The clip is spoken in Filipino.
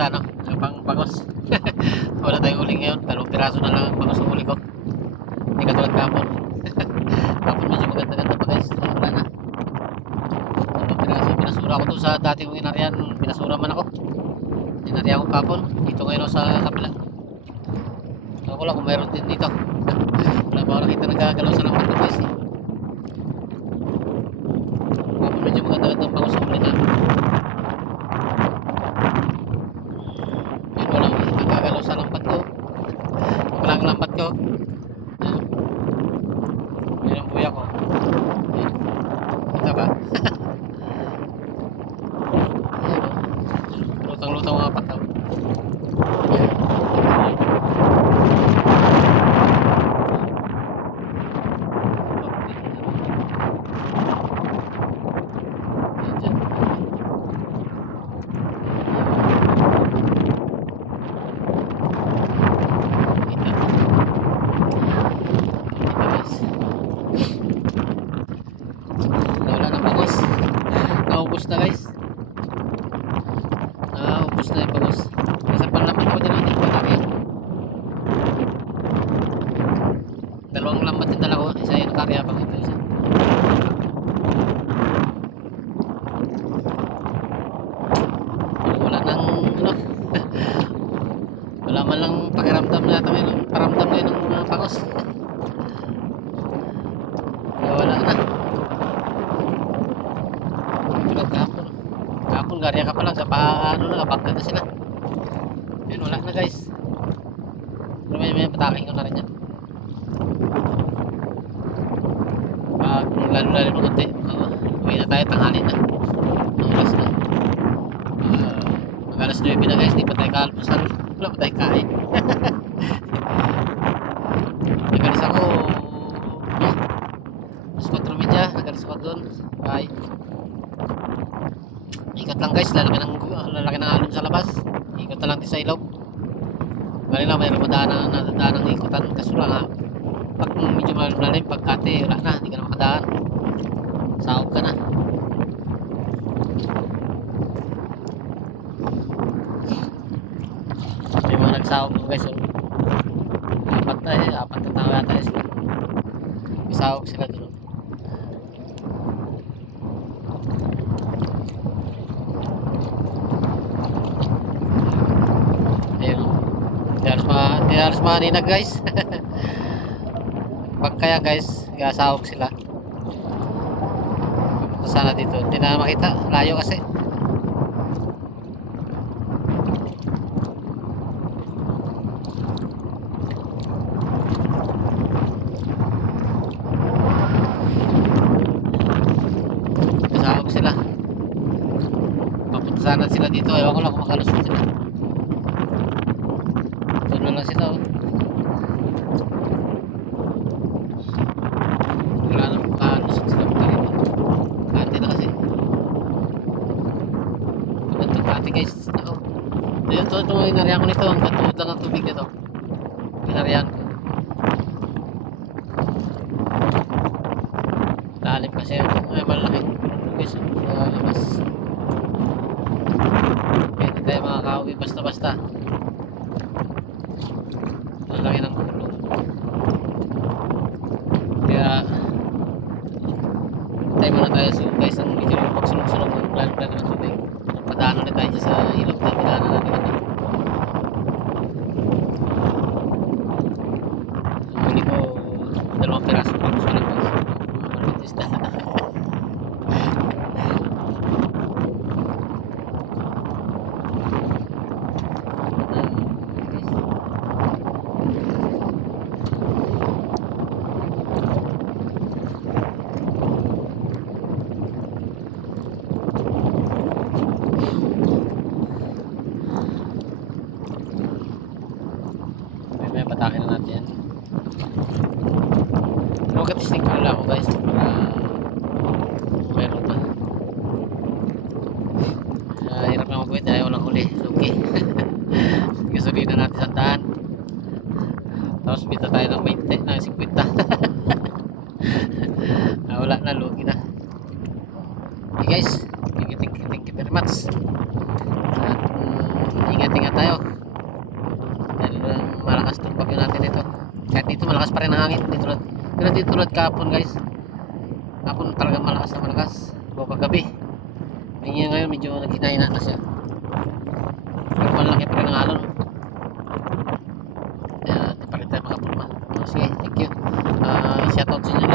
sa ano, pang bangos. Wala tayong huli ngayon, 2 piraso na lang ang bangos ang huli ko. Hindi katulad kahapon. Kahapon medyo maganda-ganda pa guys. Wala na. 2 piraso. Pinasura ko doon sa dati kong inarihan. Pinasura man ako. Inarihan ko kahapon. Dito ngayon ako sa kapila. So ko lang kung mayroon din dito. Wala pa ako nakita nagagalaw sa lambat ko guys. Kahapon medyo maganda-ganda ang bangos ang huli na. Wala ko nagagalaw sa lambat ko. Wala ang lambat ko. Yan ang buya ko. Yan. Kita ba? Lutang-lutang mga pataw. Naubos na guys. Naubos na yung bangos. Kasi panlaman ko dyan hindi palaki. Dalawang lambat yung dala ko. Isa yung nakaryabang ito. Isa. Wala nang ano. Wala man lang pakiramdam na ito ngayon. Paramdam ngayon ng mga bangos. Wala na. Kapon garya ka pa lang sa paano na kapagka na sila. Yun wala na guys. Pero may pataking ko na rin yan. Pag lalo-lalo ng konti, uwi na tayo, tanghali na. Oras na. Mag alas 9 na guys, di pa tayo kaalmusal. Wala pa tayo kain. Nagalis ako mas 4:30, nagalis ako doon. Bye. Ikot lang guys, lalaki ng alon sa labas. Ikot na lang din sa ilog. Bali lang, mayroon madaan ng ikutan. Kaso lang ha, pag medyo malalim, pagkate, wala na, hindi ka na makadaan. Sahog ka na. May mga nagsahog mo guys. Apat na tao yata sila. May sahog sila doon. Di halos maninag guys. Pag kaya guys, gasahog sila. Sana dito, hindi na makita, layo kasi. Gasahog sila. Papunta sana sila dito, ewan ko lang kung makalusot sila. Doon na sila oh. Wala nang makalusot sila pa rin. Kante na kasi. Magandang kante guys. Ako. Ito inarihan ko nito. Ang katuod lang ang tubig nito. Inarihan ko. Lalim kasi ay malaki guys sa labas. Pwede tayo makakauwi basta-basta. Laki ng ulo. Kaya tayo muna tayo so guys ang medyo pagsulong-sulong ng plan-plan ng tubig. Padaanan na tayo sa ilog na pinaanan natin ito. Huli ko 2 piraso pangos pa lang guys. Maliit isda. May patakin na natin yan. Magkatisting ko lang ako guys para meron pa. Hirap na mag-wait dahil walang huli. Okay. Gasolina na natin sa daan. Tapos bita tayo ng 20 ng 50. Wala na, lugi na. Okay guys, thank you very much. At ingat malakas itong bagyo natin ito. Kahit dito malakas pa rin ang hangin. Hindi tulad kahapon guys. Kahapon talagang malakas na malakas. O kagabi. Ngayon medyo naghinahina na siya. Pero malaki pa rin ang alon. Kaya ito pa rin tayo mga pulma. Sige, thank you. Shoutout sa inyo